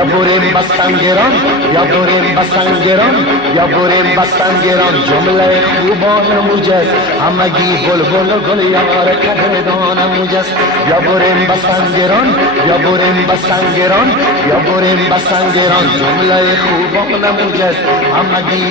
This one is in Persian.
یا بریم بستنگران، یا بریم بستنگران، یا بریم بستنگران. جمله خوبان موجز همگی بلبل و گل یار قدردان موجز. یا بریم بستنگران، یا بریم بستنگران، یا بریم بستنگران. جمله خوبان موجز همگی